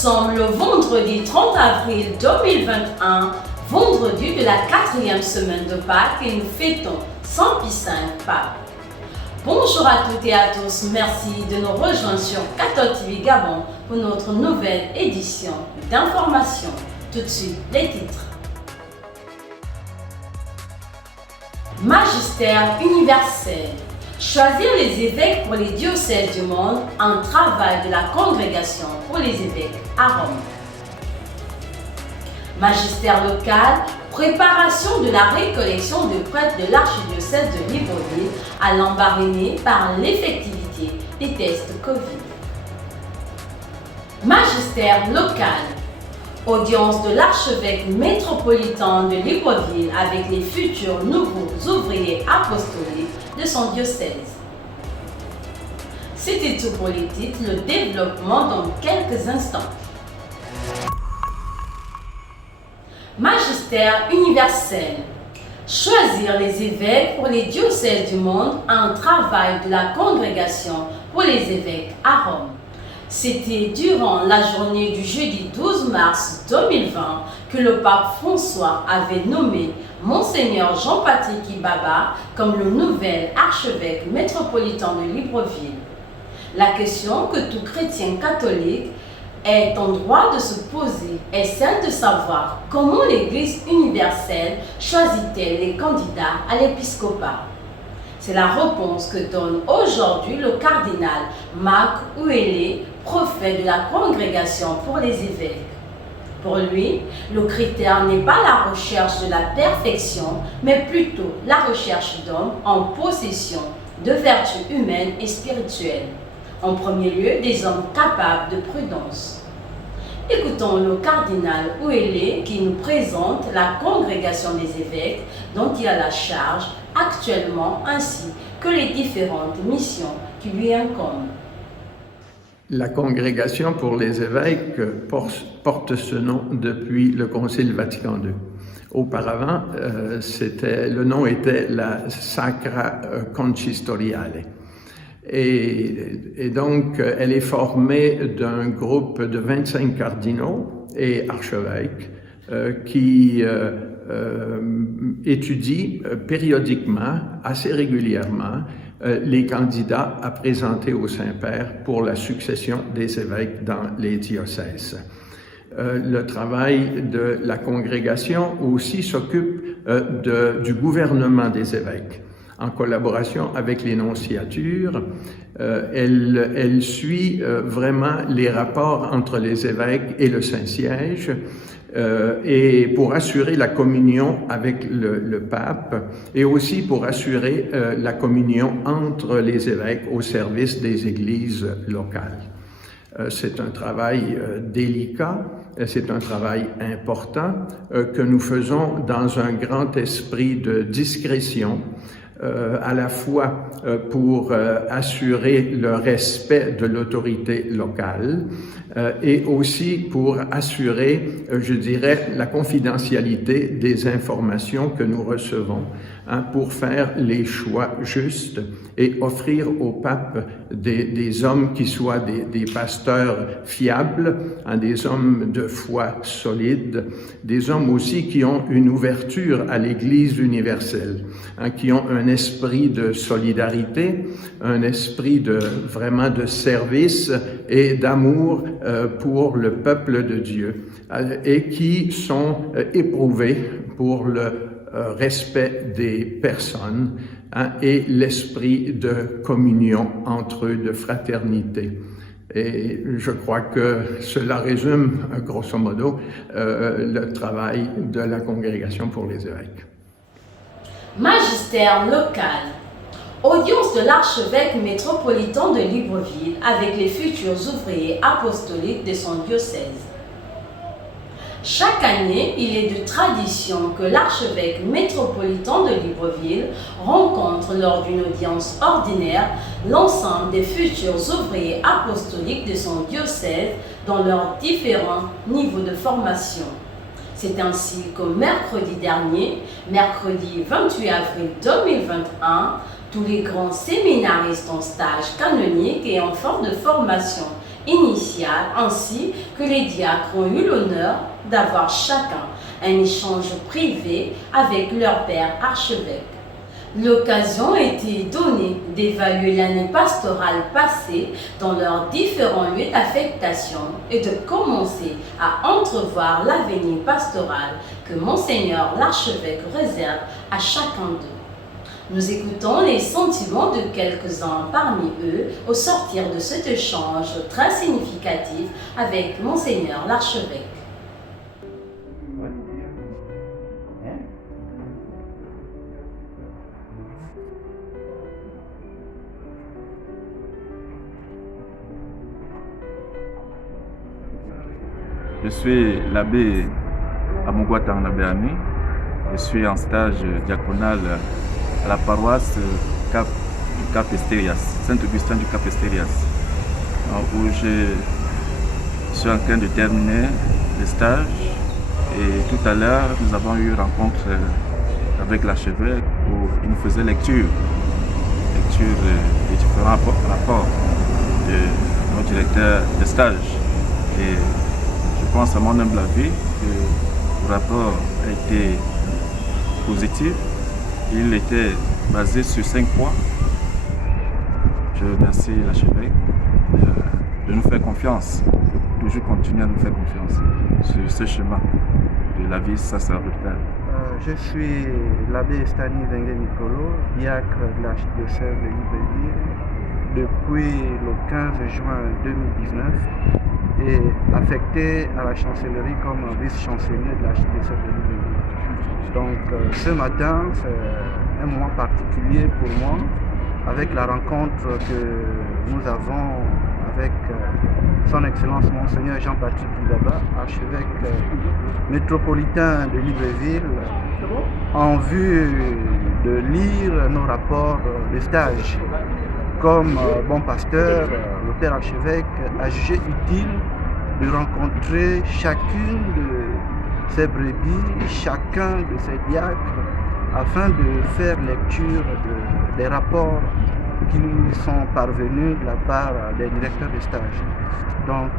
sommes le vendredi 30 avril 2021, vendredi de la 4e semaine de Pâques et nous fêtons Saint Pie V Pape. Bonjour à toutes et à tous, merci de nous rejoindre sur Catholic TV Gabon pour notre nouvelle édition d'information. Tout de suite, les titres. Magistère universel. Choisir les évêques pour les diocèses du monde, un travail de la congrégation pour les évêques à Rome. Magistère local, préparation de la récollection de prêtres de l'archidiocèse de Libreville à l'embarrainé par l'effectivité des tests Covid. Magistère local, audience de l'archevêque métropolitain de Libreville avec les futurs nouveaux ouvriers apostoliques de son diocèse. C'était tout pour les titres, le développement dans quelques instants. Magistère universel. Choisir les évêques pour les diocèses du monde, un travail de la congrégation pour les évêques à Rome. C'était durant la journée du jeudi 12 mars 2020 que le pape François avait nommé Monseigneur Jean-Patrick Ibaba comme le nouvel archevêque métropolitain de Libreville. La question que tout chrétien catholique est en droit de se poser est celle de savoir comment l'Église universelle choisit-elle les candidats à l'épiscopat. C'est la réponse que donne aujourd'hui le cardinal Marc Ouellet, prophète de la congrégation pour les évêques. Pour lui, le critère n'est pas la recherche de la perfection, mais plutôt la recherche d'hommes en possession de vertus humaines et spirituelles. En premier lieu, des hommes capables de prudence. Écoutons le cardinal Ouellet qui nous présente la congrégation des évêques dont il a la charge actuellement ainsi que les différentes missions qui lui incombent. La congrégation pour les évêques porte ce nom depuis le Concile Vatican II. Auparavant, le nom était la Sacra Consistoriale. Et donc, elle est formée d'un groupe de 25 cardinaux et archevêques qui étudient périodiquement, assez régulièrement, les candidats à présenter au Saint-Père pour la succession des évêques dans les diocèses. Le travail de la congrégation aussi s'occupe du gouvernement des évêques. En collaboration avec les nonciatures, elle suit vraiment les rapports entre les évêques et le Saint-Siège et pour assurer la communion avec le pape et aussi pour assurer la communion entre les évêques au service des églises locales. C'est un travail délicat, c'est un travail important que nous faisons dans un grand esprit de discrétion, à la fois pour assurer le respect de l'autorité locale et aussi pour assurer, je dirais, la confidentialité des informations que nous recevons pour faire les choix justes et offrir au pape des hommes qui soient des pasteurs fiables, des hommes de foi solides, des hommes aussi qui ont une ouverture à l'Église universelle, qui ont un esprit de solidarité, un esprit vraiment de service et d'amour pour le peuple de Dieu et qui sont éprouvés pour le respect des personnes et l'esprit de communion entre eux, de fraternité. Et je crois que cela résume, grosso modo, le travail de la congrégation pour les évêques. Magistère local. Audience de l'archevêque métropolitain de Libreville avec les futurs ouvriers apostoliques de son diocèse. Chaque année, il est de tradition que l'archevêque métropolitain de Libreville rencontre lors d'une audience ordinaire l'ensemble des futurs ouvriers apostoliques de son diocèse dans leurs différents niveaux de formation. C'est ainsi que mercredi dernier, mercredi 28 avril 2021, tous les grands séminaristes en stage canonique et en forme de formation initiale ainsi que les diacres ont eu l'honneur d'avoir chacun un échange privé avec leur père archevêque. L'occasion a été donnée d'évaluer l'année pastorale passée dans leurs différents lieux d'affectation et de commencer à entrevoir l'avenir pastoral que Monseigneur l'archevêque réserve à chacun d'eux. Nous écoutons les sentiments de quelques-uns parmi eux au sortir de cet échange très significatif avec Monseigneur l'archevêque. Je suis l'abbé Amogwa Tarnabéami. Je suis en stage diaconal à la paroisse du Cap Estérias, Saint-Augustin du Cap Estérias, où je suis en train de terminer le stage. Et tout à l'heure, nous avons eu rencontre avec l'archevêque où il nous faisait lecture des différents rapports de nos directeurs de stage. Et je pense à mon humble avis que le rapport a été positif. Il était basé sur 5 points. Je remercie l'archevêque de nous faire confiance, de toujours continuer à nous faire confiance sur ce chemin de la vie sacerdotale. Je suis l'abbé Stani Vengue Nicolo, diacre de l'archidiocèse de Libreville depuis le 15 juin 2019 et affecté à la chancellerie comme vice-chancelier de l'archidiocèse de Libreville. Donc ce matin, c'est un moment particulier pour moi avec la rencontre que nous avons avec son Excellence Monseigneur Jean-Patrick Lidaba, archevêque métropolitain de Libreville, en vue de lire nos rapports de stage. Comme bon pasteur, le père archevêque a jugé utile de rencontrer chacune de ses brebis, chacun de ses diacres, afin de faire lecture des rapports qui nous sont parvenus de la part des directeurs de stage. Donc,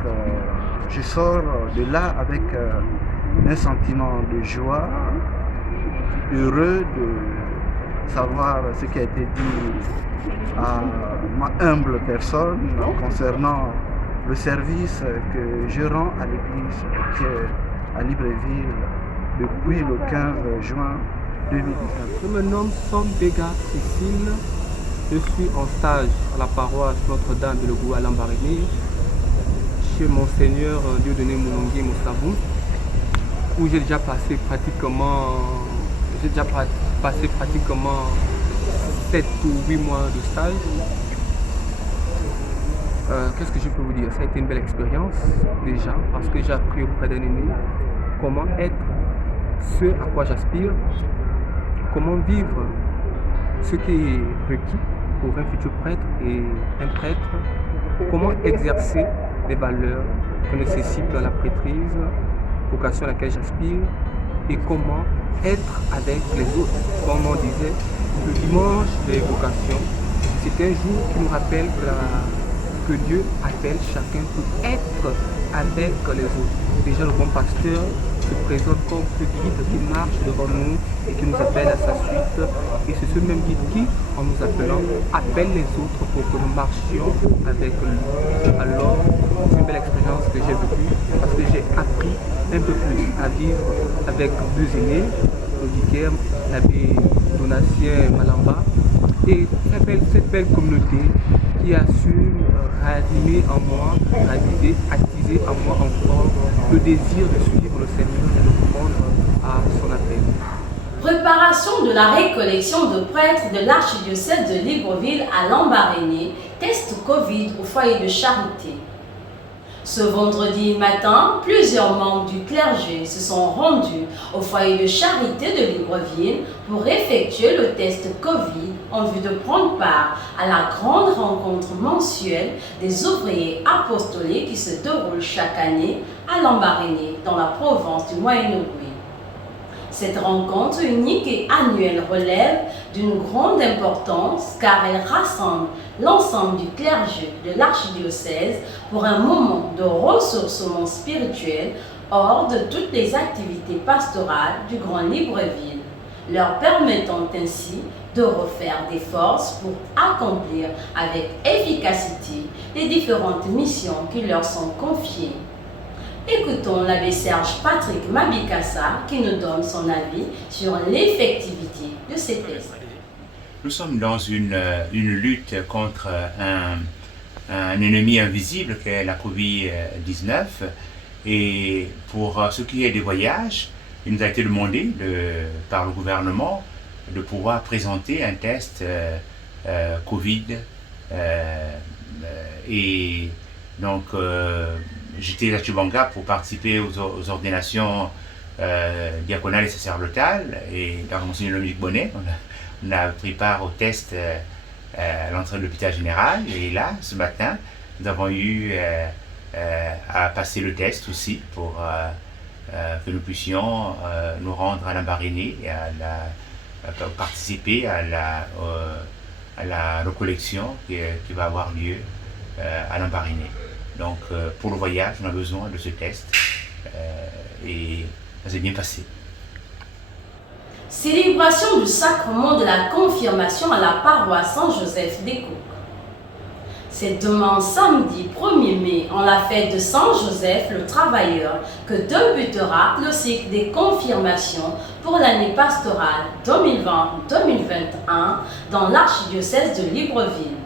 je sors de là avec un sentiment de joie, heureux de savoir ce qui a été dit à ma humble personne concernant le service que je rends à l'église qui est à Libreville depuis le 15 juin 2019. Je me nomme Sombega Cécile. Je suis en stage à la paroisse Notre-Dame de Logou à Lambaréné, chez Monseigneur Dieudonné Moulongué Moustabou, où j'ai déjà passé pratiquement 7 ou 8 mois de stage. Qu'est-ce que je peux vous dire? Ça a été une belle expérience déjà, parce que j'ai appris auprès d'un aîné comment être ce à quoi j'aspire, comment vivre ce qui est requis pour un futur prêtre et un prêtre, comment exercer les valeurs que nécessite la prêtrise, vocation à laquelle j'aspire, et comment être avec les autres. Comme on disait, le dimanche des vocations, c'est un jour qui nous rappelle que Dieu appelle chacun pour être avec les autres. Déjà, le bon pasteur se présente comme ce guide qui marche devant nous et qui nous appelle à sa suite. Et c'est ce même guide qui, en nous appelant, appelle les autres pour que nous marchions avec lui. Alors, c'est une belle expérience que j'ai vécue parce que j'ai appris un peu plus à vivre avec 2 aînés, le vicaire, l'abbé Donatien Malamba, et cette belle communauté qui a su raviver en moi, attiser en moi encore le désir de suivre le Seigneur et de répondre à son appel. Préparation de la récollection de prêtres de l'archidiocèse de Libreville à Lambaréné, test Covid au foyer de charité. Ce vendredi matin, plusieurs membres du clergé se sont rendus au foyer de charité de Libreville pour effectuer le test Covid en vue de prendre part à la grande rencontre mensuelle des ouvriers apostoliques qui se déroule chaque année à Lambaréné dans la province du Moyen-Orient. Cette rencontre unique et annuelle relève d'une grande importance car elle rassemble l'ensemble du clergé de l'archidiocèse pour un moment de ressourcement spirituel hors de toutes les activités pastorales du Grand Libreville, leur permettant ainsi de refaire des forces pour accomplir avec efficacité les différentes missions qui leur sont confiées. Écoutons l'abbé Serge Patrick Mabikassa qui nous donne son avis sur l'effectivité de ces tests. Nous sommes dans une lutte contre un ennemi invisible qu'est la Covid-19 et pour ce qui est des voyages, il nous a été demandé par le gouvernement de pouvoir présenter un test Covid et donc j'étais à Tchubanga pour participer aux ordinations diaconales et sacerdotales et dans Monseigneur Dominique Bonnet, on a pris part au test à l'entrée de l'hôpital général et là, ce matin, nous avons eu à passer le test aussi pour que nous puissions nous rendre à Lambaréné et participer à la recollection qui va avoir lieu à Lambaréné. Donc pour le voyage, on a besoin de ce test et ça s'est bien passé. Célébration du sacrement de la confirmation à la paroisse Saint-Joseph des Cook. C'est demain samedi 1er mai, en la fête de Saint-Joseph le Travailleur, que débutera le cycle des confirmations pour l'année pastorale 2020-2021 dans l'archidiocèse de Libreville.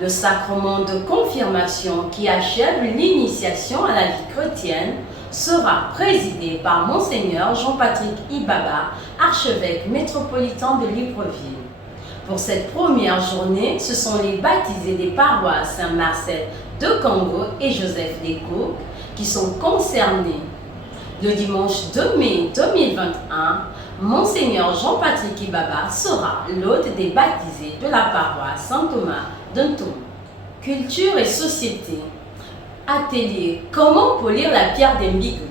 Le sacrement de confirmation qui achève l'initiation à la vie chrétienne sera présidé par Monseigneur Jean-Patrick Ibaba, archevêque métropolitain de Libreville. Pour cette première journée, ce sont les baptisés des paroisses Saint-Marcel de Congo et Joseph des Cook qui sont concernés. Le dimanche 2 mai 2021, Monseigneur Jean-Patrick Ibaba sera l'hôte des baptisés de la paroisse Saint-Thomas d'Untum. Culture et société. Atelier Comment polir la pierre d'Embigou.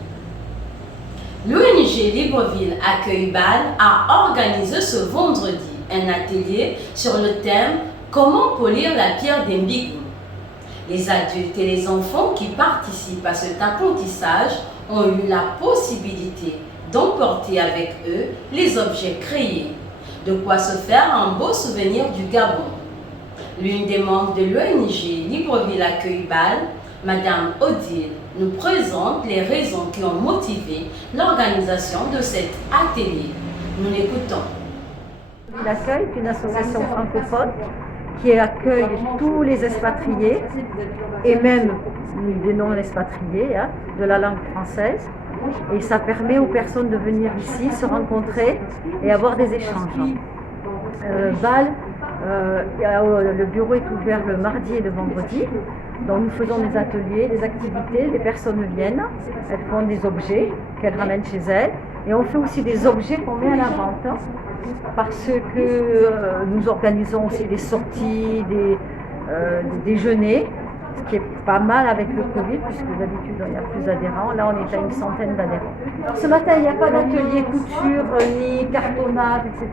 L'ONG Libreville Accueil BAL a organisé ce vendredi un atelier sur le thème Comment polir la pierre d'Embigou. Les adultes et les enfants qui participent à cet apprentissage ont eu la possibilité d'emporter avec eux les objets créés, de quoi se faire un beau souvenir du Gabon. L'une des membres de l'ONG Libreville Accueil BAL, Madame Odile, nous présente les raisons qui ont motivé l'organisation de cet atelier. Nous l'écoutons. L'accueil est une association francophone qui accueille tous les expatriés et même des non-expatriés de la langue française. Et ça permet aux personnes de venir ici, se rencontrer et avoir des échanges. BAL, le bureau est ouvert le mardi et le vendredi. Donc nous faisons des ateliers, des activités, les personnes viennent, elles font des objets qu'elles ramènent chez elles. Et on fait aussi des objets qu'on met à la vente parce que nous organisons aussi des sorties, des déjeuners, ce qui est pas mal avec le Covid puisque d'habitude il y a plus d'adhérents. Là on est à une centaine d'adhérents. Ce matin il n'y a pas d'atelier couture ni cartonnage, etc.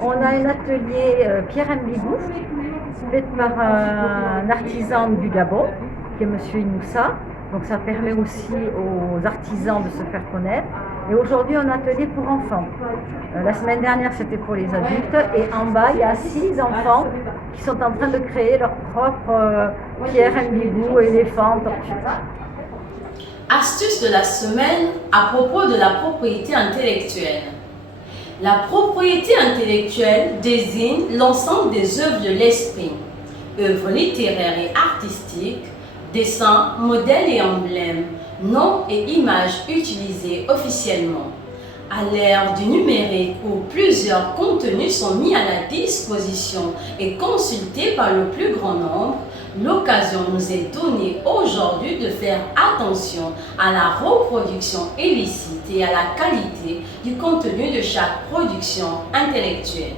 On a un atelier Pierre Mbigou fait par un artisan du Gabon qui est M. Inoussa. Donc ça permet aussi aux artisans de se faire connaître. Et aujourd'hui, on a un atelier pour enfants. La semaine dernière, c'était pour les adultes. Et en bas, il y a 6 enfants qui sont en train de créer leur propre pierre, mbigou, éléphant, tortue. Astuce de la semaine à propos de la propriété intellectuelle. La propriété intellectuelle désigne l'ensemble des œuvres de l'esprit, œuvres littéraires et artistiques, dessins, modèles et emblèmes, noms et images utilisés officiellement. À l'ère du numérique où plusieurs contenus sont mis à la disposition et consultés par le plus grand nombre, l'occasion nous est donnée aujourd'hui de faire attention à la reproduction illicite et à la qualité du contenu de chaque production intellectuelle.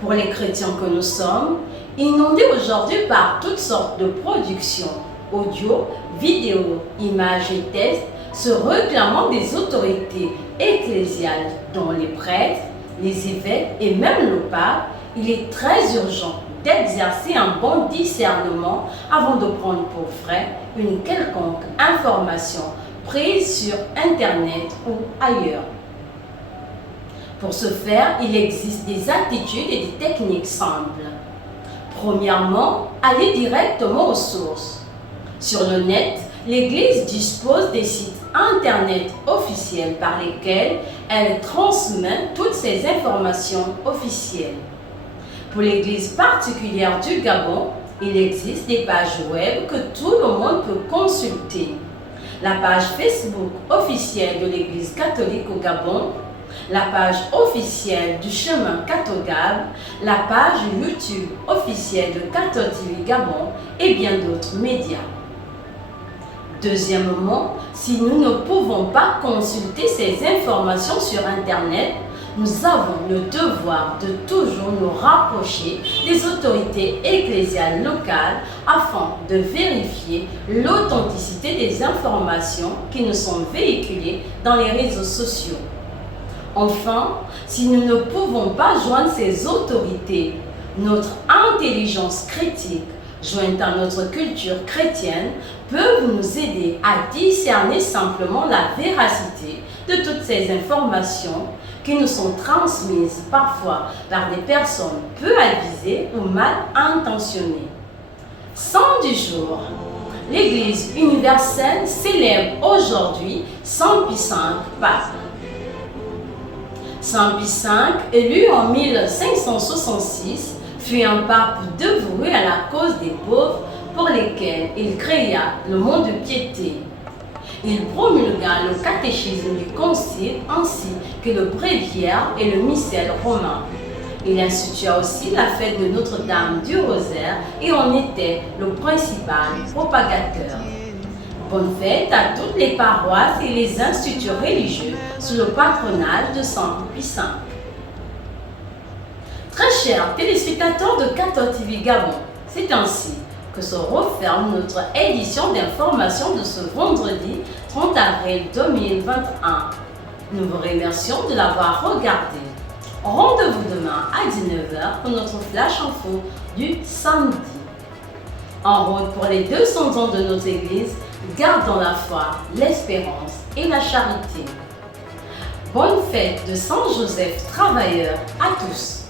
Pour les chrétiens que nous sommes, inondés aujourd'hui par toutes sortes de productions, audio, vidéo, images et textes, se réclamant des autorités ecclésiale, dont les prêtres, les évêques et même le pape, il est très urgent d'exercer un bon discernement avant de prendre pour vrai une quelconque information prise sur Internet ou ailleurs. Pour ce faire, il existe des attitudes et des techniques simples. Premièrement, aller directement aux sources. Sur le net, l'Église dispose des sites Internet officiels par lesquels elle transmet toutes ses informations officielles. Pour l'Église particulière du Gabon, il existe des pages web que tout le monde peut consulter. La page Facebook officielle de l'Église catholique au Gabon, la page officielle du chemin Catogab, la page YouTube officielle de Cathode TV Gabon et bien d'autres médias. Deuxièmement, si nous ne pouvons pas consulter ces informations sur Internet, nous avons le devoir de toujours nous rapprocher des autorités ecclésiales locales afin de vérifier l'authenticité des informations qui nous sont véhiculées dans les réseaux sociaux. Enfin, si nous ne pouvons pas joindre ces autorités, notre intelligence critique, jointe à notre culture chrétienne, peuvent nous aider à discerner simplement la véracité de toutes ces informations qui nous sont transmises parfois par des personnes peu avisées ou mal intentionnées. Saint du jour. L'Église universelle célèbre aujourd'hui Saint Pie V, pape. Saint Pie V, élu en 1566, fut un pape dévoué à la cause des pauvres pour lesquels il créa le mont de piété. Il promulgua le catéchisme du concile ainsi que le bréviaire et le missel romain. Il institua aussi la fête de Notre-Dame du Rosaire et en était le principal propagateur. Bonne fête à toutes les paroisses et les instituts religieux sous le patronage de Saint Pie V. Très chers téléspectateurs de Cathode TV Gabon, c'est ainsi que se referme notre édition d'information de ce vendredi 30 avril 2021. Nous vous remercions de l'avoir regardé. Rendez-vous demain à 19h pour notre flash info du samedi. En route pour les 200 ans de notre Église, gardons la foi, l'espérance et la charité. Bonne fête de Saint Joseph travailleur à tous.